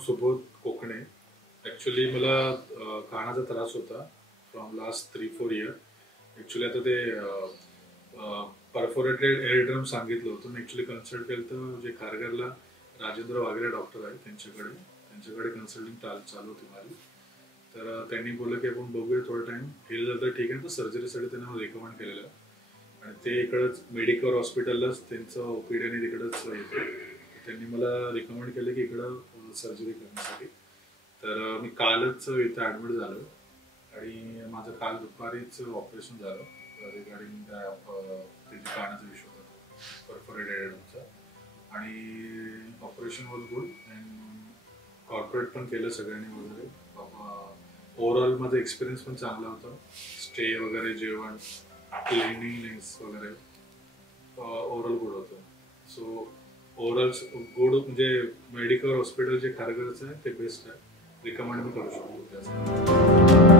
सुबोध कोकणे. ॲक्च्युली मला कानाचा त्रास होता फ्रॉम लास्ट 3-4 इयर. ॲक्च्युली आता ते परफोरेटेड एअरड्रम सांगितलं होतं. मी ॲक्च्युली कन्सल्ट केलं तर जे खारघरला राजेंद्र वाघेरे डॉक्टर आहेत त्यांच्याकडे कन्सल्टिंग चालू होती माझी. तर त्यांनी बोललं की आपण बघूया थोडा टाइम हेल झालं तर ठीक आहे. तर सर्जरीसाठी त्यांना रिकमेंड केलेलं आणि ते इकडंच मेडिकल हॉस्पिटललाच त्यांचं ओपीडी आणि तिकडंच येतं. त्यांनी मला रिकमेंड केलं की इकडं सर्जरी करण्यासाठी. तर मी कालच इथं ॲडमिट झालो आणि माझं काल दुपारीच ऑपरेशन झालं रिगार्डिंग ते जे कानाचा विषय होता परफोरेटेड एअरड्रमचा. आणि operation was good and corporate पण केलं सगळ्यांनी वगैरे. ओव्हरऑल माझा एक्सपिरियन्स पण चांगला होता. स्टे वगैरे, जेवण, क्लिनिंगनेस वगैरे ओव्हरऑल गुड होतं. सो ओव्हरऑल गुड म्हणजे मेडिकल हॉस्पिटल जे खारघरचं आहे ते बेस्ट आहे. रिकमेंड मी करू शकतो त्यासाठी.